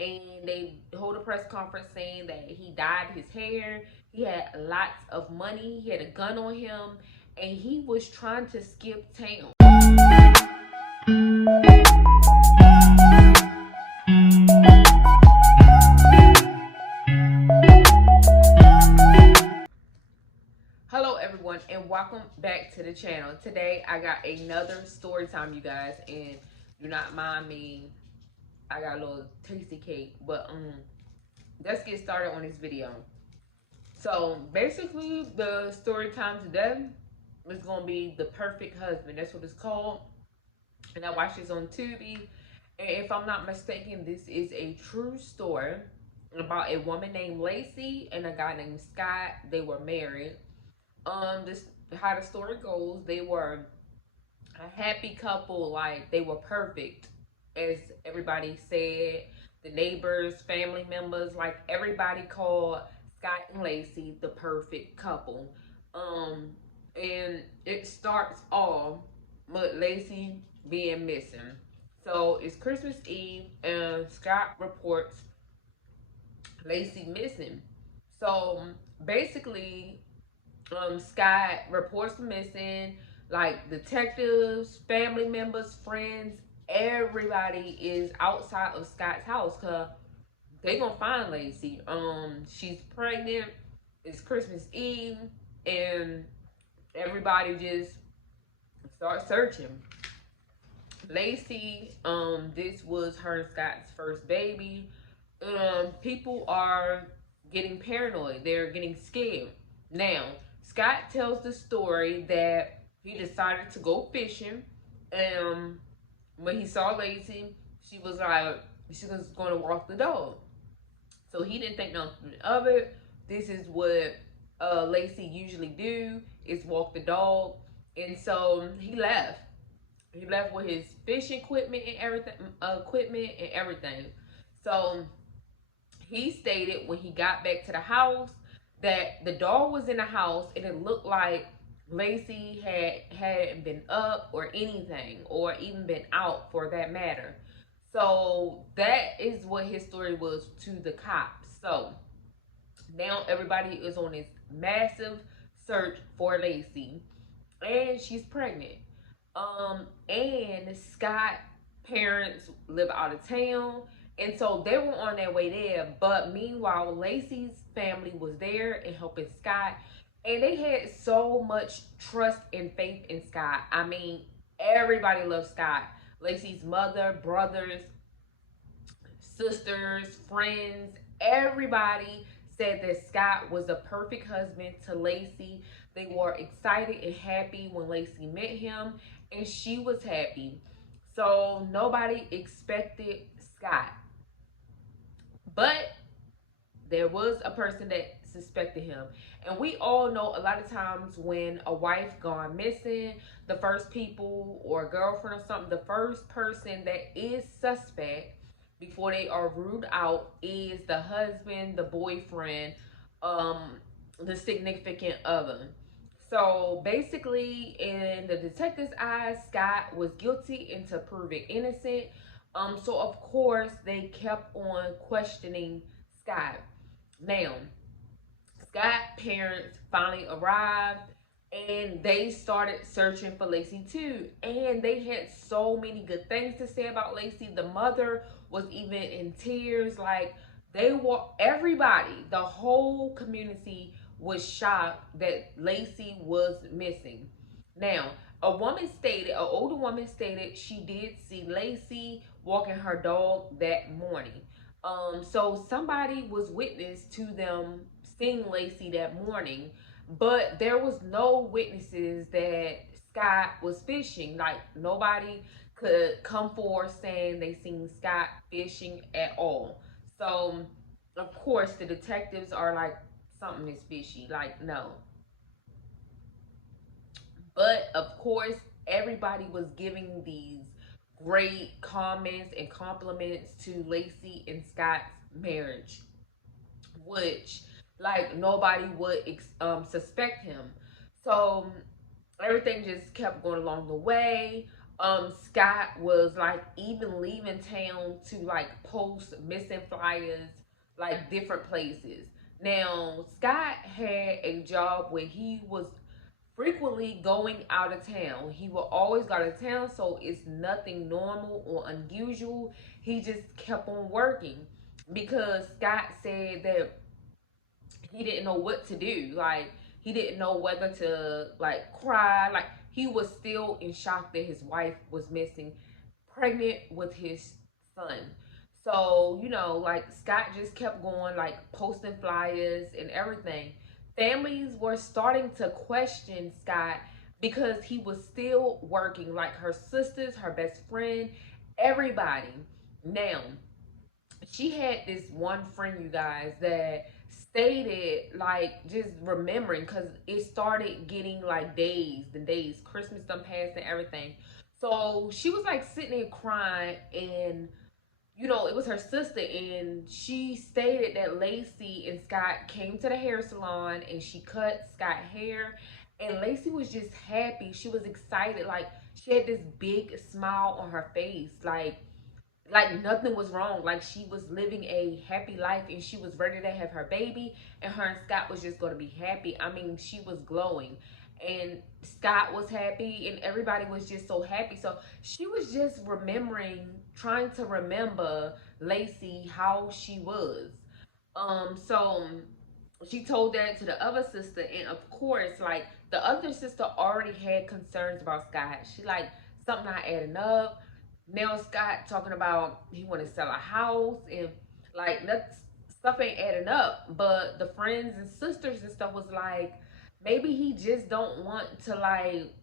and they hold a press conference saying that he dyed his hair, he had lots of money, he had a gun on him, and he was trying to skip town. Hello everyone, and welcome back to the channel. Today I got another story time, you guys, and do not mind me, I got a little tasty cake, but let's get started on this video. So basically the story time today is gonna be The Perfect Husband. That's what it's called. And I watched this on Tubi. And if I'm not mistaken, this is a true story about a woman named Lacey and a guy named Scott. They were married. This how the story goes, they were a happy couple, like they were perfect, as everybody said. The neighbors, family members, like everybody called Scott and Lacey the perfect couple. And it starts off with Lacey being missing. So it's Christmas Eve, and Scott reports Lacey missing. So basically, Scott reports missing. Like detectives, family members, friends, everybody is outside of Scott's house because they gonna find Lacey. She's pregnant. It's Christmas Eve, and everybody just start searching. Lacey, this was her and Scott's first baby. People are getting paranoid. They're getting scared. Now, Scott tells the story that he decided to go fishing. And when he saw Lacey, she was going to walk the dog. So he didn't think nothing of it. This is what Lacey usually do, is walk the dog. And so he left. He left with his fishing equipment and everything. So he stated when he got back to the house that the dog was in the house, and it looked like Lacey hadn't been up or anything, or even been out for that matter. So that is what his story was to the cops. So now everybody is on this massive search for Lacey, and she's pregnant. And Scott parents live out of town, and so they were on their way there. But meanwhile, Lacey's family was there and helping Scott, and they had so much trust and faith in Scott. I mean, everybody loves Scott. Lacey's mother, brothers, sisters, friends, everybody said that Scott was the perfect husband to Lacey. They were excited and happy when Lacey met him, and she was happy. So nobody expected Scott. But there was a person that suspected him. And we all know a lot of times when a wife gone missing, the first people, or a girlfriend or something, the first person that is suspect before they are ruled out is the husband, the boyfriend, the significant other. So basically, in the detective's eyes, Scott was guilty until proven innocent. So of course they kept on questioning Scott. Now, Scott parents finally arrived, and they started searching for Lacey too. And they had so many good things to say about Lacey. The mother was even in tears. Like, they were, everybody, the whole community was shocked that Lacey was missing. Now, an older woman stated she did see Lacey walking her dog that morning. So somebody was witness to them seeing Lacey that morning, but there was no witnesses that Scott was fishing. Like, nobody could come forward saying they seen Scott fishing at all. So of course the detectives are like, something is fishy. Like, no. But of course, everybody was giving these great comments and compliments to Lacey and Scott's marriage, which, like, nobody would suspect him. So everything just kept going along the way. Scott was like even leaving town to like post missing flyers, like different places. Now, Scott had a job where he was frequently going out of town. He will always go out of town, so it's nothing normal or unusual. He just kept on working because Scott said that he didn't know what to do. Like, he didn't know whether to like cry. Like, he was still in shock that his wife was missing, pregnant with his son. So, like Scott just kept going, like posting flyers and everything. Families were starting to question Scott because he was still working, like her sisters, her best friend, everybody. Now, she had this one friend, you guys, that stated like just remembering because it started getting like days, the days, Christmas done passed and everything. So she was like sitting there crying, and it was her sister, and she stated that Lacey and Scott came to the hair salon and she cut Scott hair, and Lacey was just happy. She was excited, like she had this big smile on her face, like nothing was wrong. Like she was living a happy life and she was ready to have her baby, and her and Scott was just going to be happy. I mean, she was glowing, and Scott was happy, and everybody was just so happy. So she was just remembering, trying to remember Lacey, how she was. So she told that to the other sister, and of course, like the other sister already had concerns about Scott. She like, something not adding up. Now Scott talking about he want to sell a house, and like that stuff ain't adding up. But the friends and sisters and stuff was like, maybe he just don't want to like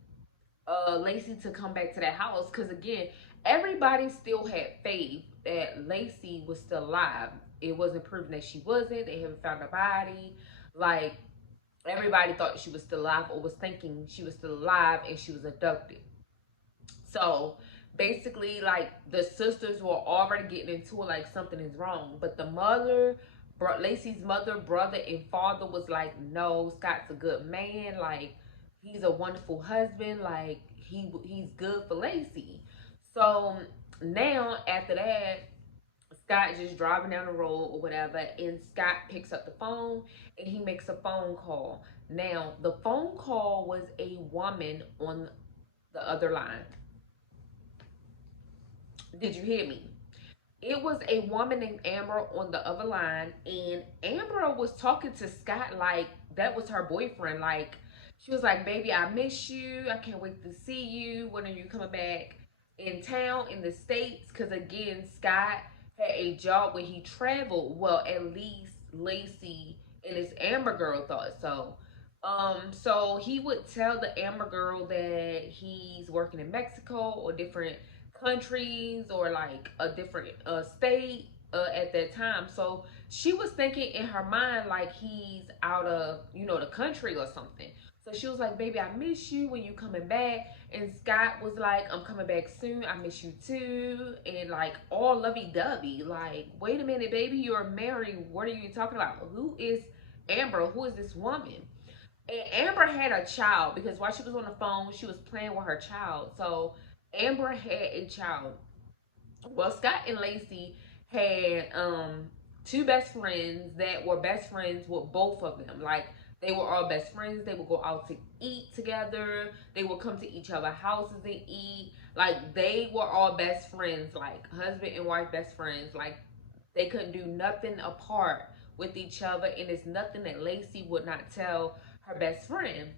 Lacey to come back to that house, because again, everybody still had faith that Lacey was still alive. It wasn't proven that she wasn't. They haven't found her body. Like, everybody thought she was still alive, or was thinking she was still alive, and she was abducted. So basically, like the sisters were already getting into it, like something is wrong. But the mother, Lacey's mother, brother, and father was like, no, Scott's a good man. Like, he's a wonderful husband. Like, he's good for Lacey. So now after that, Scott just driving down the road or whatever, and Scott picks up the phone and he makes a phone call. Now the phone call was a woman on the other line. Did you hear me? It was a woman named Amber on the other line, and Amber was talking to Scott like that was her boyfriend. Like, she was like, baby, I miss you. I can't wait to see you. When are you coming back in town, in the States? Because again, Scott had a job where he traveled. Well, at least Lacey and this Amber girl thought so. So he would tell the Amber girl that he's working in Mexico or different countries, or like a different state at that time. So she was thinking in her mind like he's out of the country or something. So she was like, baby, I miss you, when you coming back? And Scott was like, I'm coming back soon, I miss you too. And like all lovey-dovey. Like, wait a minute, baby, you're married, what are you talking about? Who is Amber? Who is this woman? And Amber had a child, because while she was on the phone, she was playing with her child. So Amber had a child. Well, Scott and Lacey had two best friends that were best friends with both of them. Like, they were all best friends. They would go out to eat together. They would come to each other's houses and eat. Like, they were all best friends, like husband and wife best friends. Like, they couldn't do nothing apart with each other, and it's nothing that Lacey would not tell her best friend.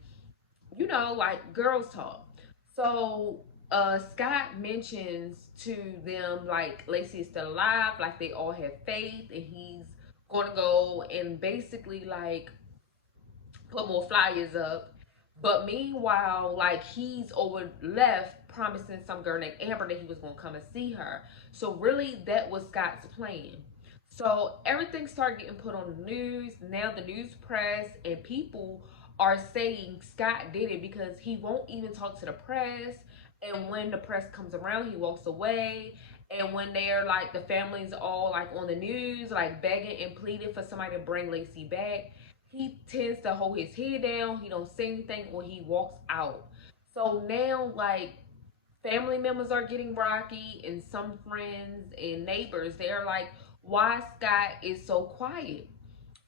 Like girls talk. So Scott mentions to them like Lacey is still alive, like they all have faith, and he's gonna go and basically like put more flyers up. But meanwhile, like he's over left promising some girl named Amber that he was gonna come and see her. So really, that was Scott's plan. So everything started getting put on the news. Now the news press and people are saying Scott did it, because he won't even talk to the press. And when the press comes around, he walks away. And when they're like, the family's all like on the news, like begging and pleading for somebody to bring Lacey back, he tends to hold his head down. He don't say anything, or he walks out. So now, like, family members are getting rocky, and some friends and neighbors, they're like, why Scott is so quiet?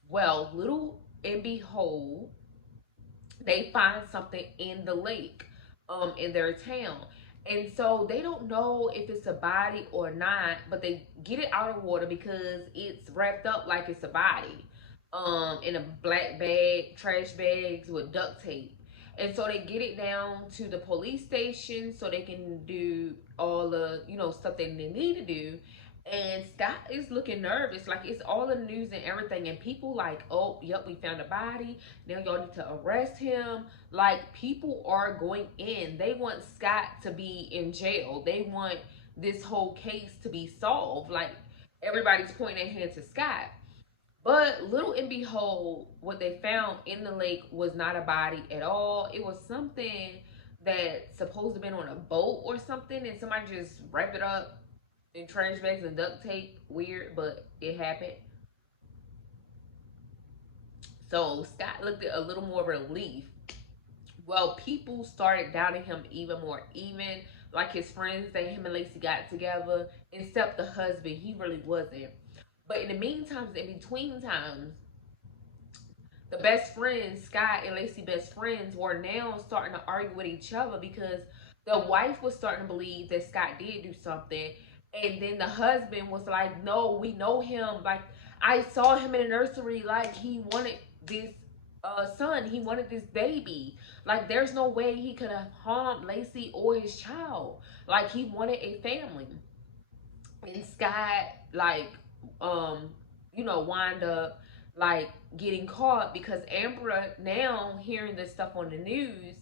Well, little and behold, they find something in the lake in their town, and so they don't know if it's a body or not, but they get it out of water because it's wrapped up like it's a body in a black bag, trash bags with duct tape. And so they get it down to the police station so they can do all the stuff that they need to do. And Scott is looking nervous, like it's all in the news and everything, and people like, oh, yep, we found a body, now y'all need to arrest him. Like, people are going in. They want Scott to be in jail. They want this whole case to be solved. Like, everybody's pointing their hand to Scott. But little and behold, what they found in the lake was not a body at all. It was something that supposed to have been on a boat or something, and somebody just wrapped it up in trash bags and duct tape. Weird, but it happened. So Scott looked at a little more relief. Well, people started doubting him even more. Even like his friends that him and Lacey got together, except the husband, he really wasn't. But in the meantime, in between times, the best friends, Scott and Lacey best friends, were now starting to argue with each other because the wife was starting to believe that Scott did do something. And then the husband was like, no, we know him. Like, I saw him in the nursery. Like, he wanted this son. He wanted this baby. Like, there's no way he could have harmed Lacey or his child. Like, he wanted a family. And Scott, like, wind up like getting caught because Amber, now hearing this stuff on the news,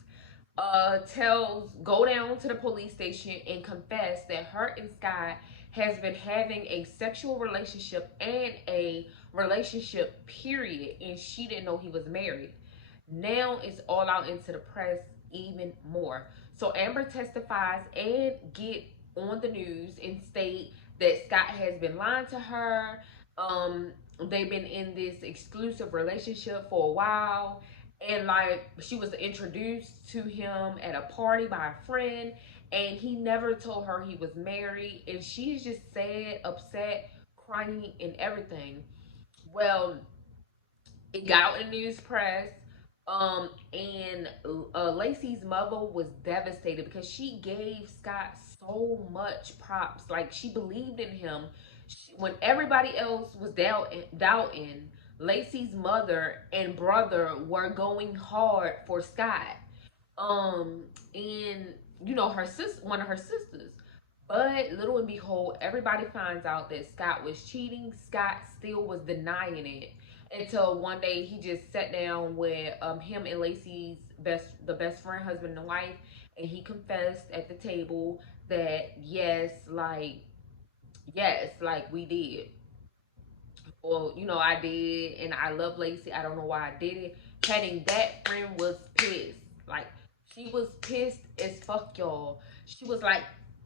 tells go down to the police station and confess that her and Scott has been having a sexual relationship and a relationship period, and she didn't know he was married. Now it's all out into the press even more. So Amber testifies and get on the news and state that Scott has been lying to her. They've been in this exclusive relationship for a while, and like she was introduced to him at a party by a friend, and he never told her he was married, and she's just sad, upset, crying, and everything. Well, it got out in the news press. And Lacey's mother was devastated because she gave Scott so much props. Like, she believed in him when everybody else was doubting. Lacey's mother and brother were going hard for Scott. And her sister, one of her sisters. But little and behold, everybody finds out that Scott was cheating. Scott still was denying it until one day he just sat down with him and Lacey's the best friend, husband and wife, and he confessed at the table that yes, like we did. Well, I did, and I love Lacey. I don't know why I did it. Heading that friend was pissed. Like, she was pissed as fuck, y'all. She was like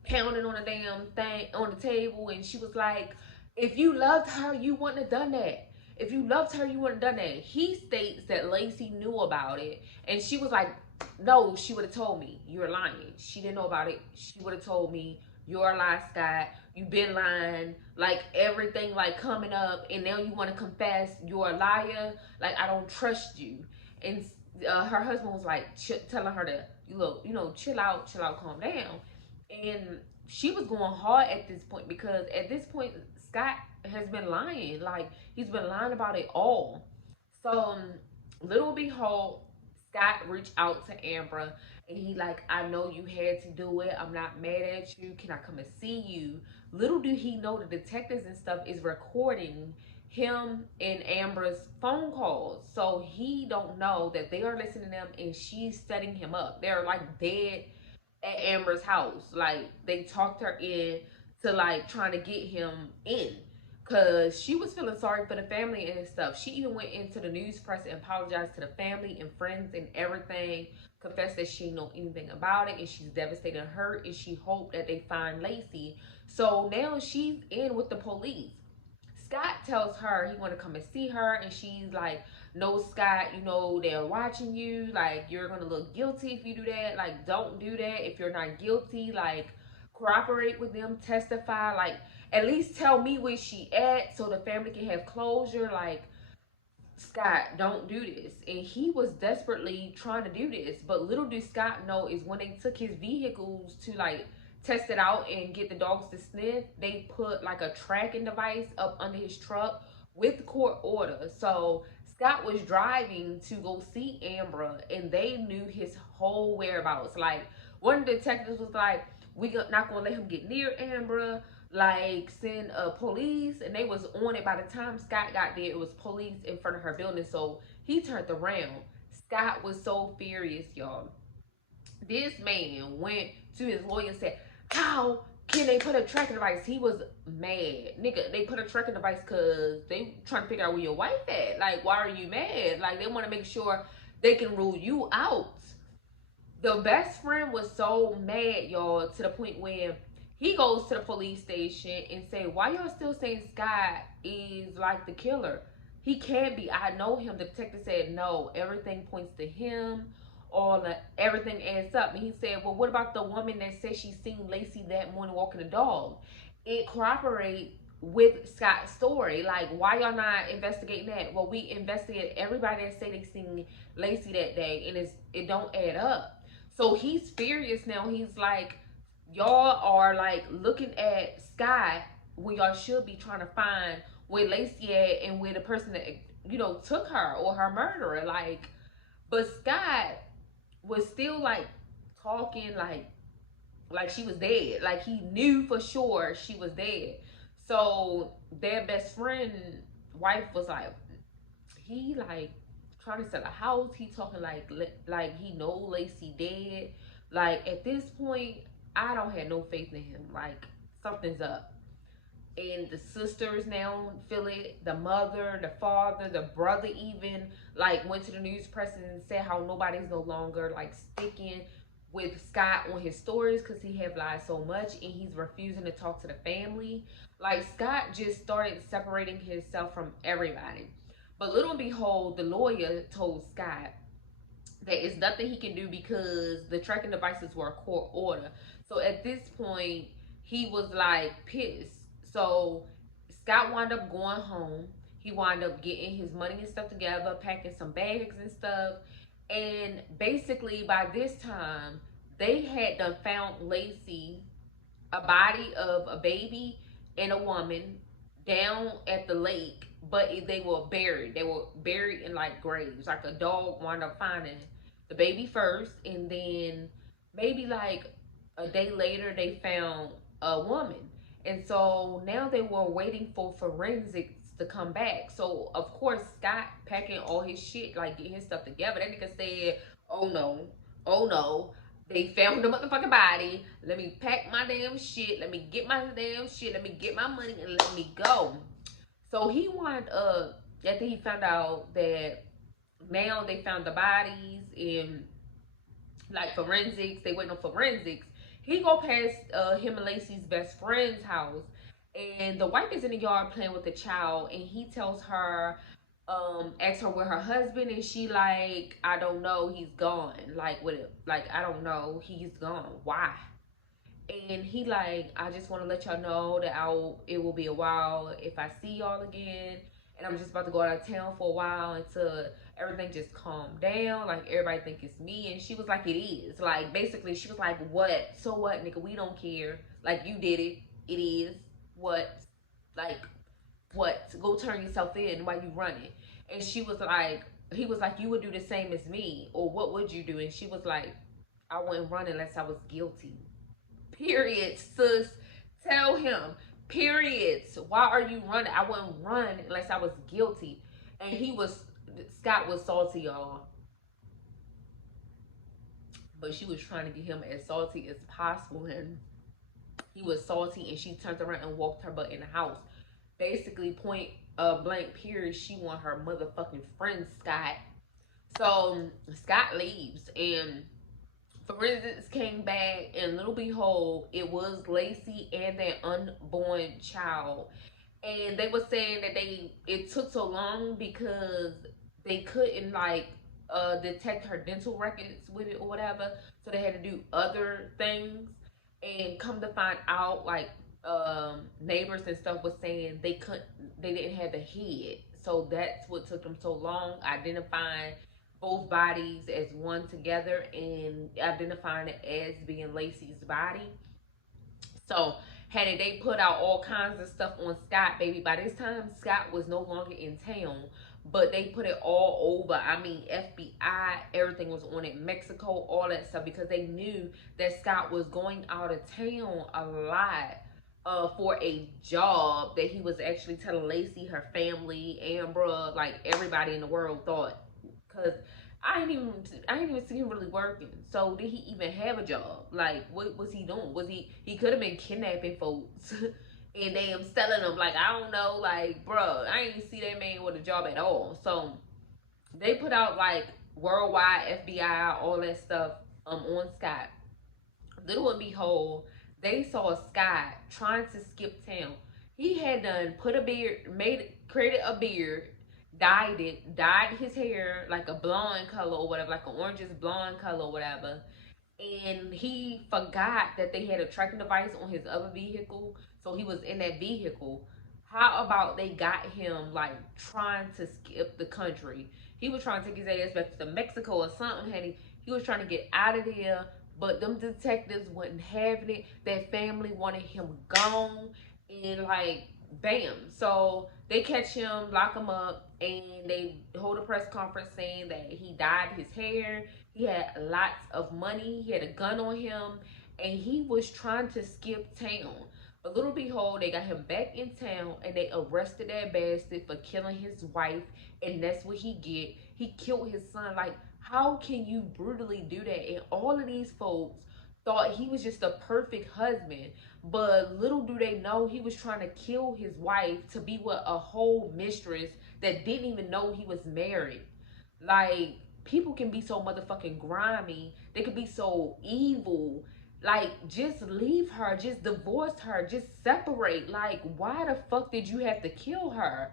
pounding on the damn thing on the table, and she was like, if you loved her, you wouldn't have done that. If you loved her, you wouldn't have done that. He states that Lacey knew about it, and she was like, no, she would have told me. You're lying. She didn't know about it. She would have told me. You're a lie, Scott. You've been lying. Like, everything, like, coming up, and now you want to confess you're a liar. Like, I don't trust you. And her husband was like telling her to, look, chill out, calm down. And she was going hard at this point because at this point Scott has been lying. Like, he's been lying about it all. So little behold, Scott reached out to Amber, and he like, I know you had to do it. I'm not mad at you. Can I come and see you? Little do he know the detectives and stuff is recording him and Amber's phone calls. So he don't know that they are listening to them, and she's setting him up. They're like dead at Amber's house. Like, they talked her in to like trying to get him in because she was feeling sorry for the family and stuff. She even went into the news press and apologized to the family and friends and everything, confessed that she didn't know anything about it, and she's devastated and hurt, and she hoped that they find Lacey. So now she's in with the police. Scott tells her he want to come and see her, and she's like, "No, Scott, you know they're watching you. Like you're gonna look guilty if you do that. Like don't do that if you're not guilty. Like cooperate with them, testify. Like at least tell me where she at so the family can have closure. Like Scott, don't do this." And he was desperately trying to do this. But little did Scott know is when they took his vehicles to like test it out and get the dogs to sniff, they put like a tracking device up under his truck with court order. So Scott was driving to go see Ambra and they knew his whole whereabouts. Like one of the detectives was like, "We not gonna let him get near Ambra, like send police," and they was on it. By the time Scott got there, it was police in front of her building. So he turned around. Scott was so furious, y'all. This man went to his lawyer and said, "How can they put a tracking device?" He was mad. Nigga, they put a tracking device because they trying to figure out where your wife at. Like, why are you mad? Like, they want to make sure they can rule you out. The best friend was so mad, y'all, to the point where he goes to the police station and say, "Why y'all still saying Scott is like the killer? He can't be. I know him." The detective said, "No, everything points to him. Everything adds up." And he said, "Well, what about the woman that said she seen Lacey that morning walking the dog? It corroborates with Scott's story. Like, why y'all not investigating that?" "Well, we investigated everybody that say they seen Lacey that day, and it don't add up." So he's furious now. He's like, "Y'all are like looking at Scott when y'all should be trying to find where Lacey at and where the person that took her or her murderer." Like, but Scott was still like talking like she was dead. Like he knew for sure she was dead. So their best friend wife was he like trying to sell a house. He talking like he know Lacey dead. Like at this point, I don't have no faith in him. Like something's up. And the sisters now feel it. The mother, the father, the brother even like went to the news press and said how nobody's no longer like sticking with Scott on his stories because he have lied so much and he's refusing to talk to the family. Like Scott just started separating himself from everybody. But little and behold, the lawyer told Scott that it's nothing he can do because the tracking devices were a court order. So at this point, he was like pissed. So Scott wound up going home. He wound up getting his money and stuff together, packing some bags and stuff. And basically, by this time, they had done found Lacey, a body of a baby and a woman, down at the lake, but they were buried. They were buried in like graves. Like a dog wound up finding the baby first, and then maybe like a day later they found a woman. And so now they were waiting for forensics to come back. So of course Scott packing all his shit, like getting his stuff together. That nigga said, "Oh no, oh no. They found the motherfucking body. Let me pack my damn shit. Let me get my damn shit. Let me get my money and let me go." So he wound up, after he found out that now they found the bodies in like forensics, they waiting on forensics. He go past him and Lacey's best friend's house, and the wife is in the yard playing with the child, and he tells her, asks her where her husband, and she like, "I don't know, he's gone." Like with it, like, "I don't know, he's gone. Why?" And he like, "I just want to let y'all know that it will be a while if I see y'all again, and I'm just about to go out of town for a while until everything just calmed down. Like everybody think it's me." And she was like, "It is." Like basically, she was like, "What? So what, nigga? We don't care. Like you did it. It is what? Like what? Go turn yourself in while you running." And she was like, he was like, "You would do the same as me, or what would you do?" And she was like, "I wouldn't run unless I was guilty." Period, sis. Tell him. Periods. Why are you running? "I wouldn't run unless I was guilty." And Scott was salty, y'all. But she was trying to get him as salty as possible. And he was salty and she turned around and walked her butt in the house. Basically, point blank period, she want her motherfucking friend Scott. So Scott leaves and forensics came back, and little behold, it was Lacey and their unborn child. and they were saying that it took so long because they couldn't like detect her dental records with it or whatever, so they had to do other things. And come to find out, like neighbors and stuff was saying they didn't have the head, so that's what took them so long identifying both bodies as one together and identifying it as being Lacey's body. So had they put out all kinds of stuff on Scott, baby, by this time Scott was no longer in town. But they put it all over. I mean, FBI, everything was on it. Mexico, all that stuff, because they knew that Scott was going out of town a lot for a job that he was actually telling Lacey, her family, Ambra, like everybody in the world thought. Because I didn't even see him really working. So did he even have a job? Like, what was he doing? Was he could have been kidnapping folks and them selling them? Like, I don't know. Like, bruh, I didn't even see that man with a job at all. So they put out like worldwide FBI, all that stuff on Scott. Little and behold, they saw Scott trying to skip town. He had done put a beard, created a beard, dyed his hair like a blonde color or whatever, like an orangish blonde color or whatever. And he forgot that they had a tracking device on his other vehicle, so he was in that vehicle. How about they got him like trying to skip the country? He was trying to take his ass back to Mexico or something, honey. He was trying to get out of there, but them detectives wasn't having it. That family wanted him gone, and like, bam. So they catch him, lock him up, and they hold a press conference saying that he dyed his hair. He had lots of money. He had a gun on him, and he was trying to skip town. But little behold, they got him back in town, and they arrested that bastard for killing his wife, and that's what he get. He killed his son. Like, how can you brutally do that? And all of these folks thought he was just a perfect husband, but little do they know he was trying to kill his wife to be with a whole mistress that didn't even know he was married. Like, people can be so motherfucking grimy. They could be so evil. Like, just leave her. Just divorce her. Just separate. Like, why the fuck did you have to kill her?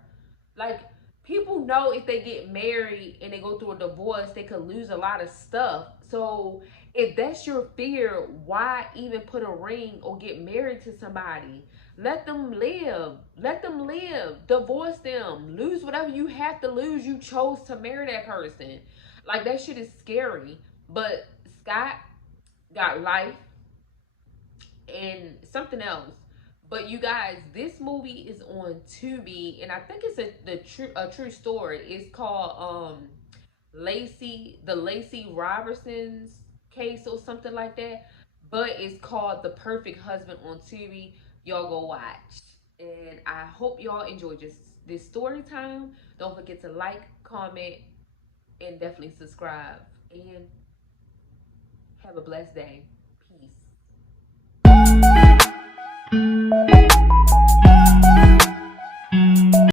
Like, people know if they get married and they go through a divorce, they could lose a lot of stuff. So, if that's your fear, why even put a ring or get married to somebody? Let them live. Let them live. Divorce them. Lose whatever you have to lose. You chose to marry that person. Like, that shit is scary. But Scott got life and something else. But you guys, this movie is on Tubi, and I think it's a true story. It's called the Lacey Robertson's case or something like that. But it's called The Perfect Husband on Tubi. Y'all go watch. And I hope y'all enjoyed this story time. Don't forget to like, comment, and definitely subscribe. And have a blessed day.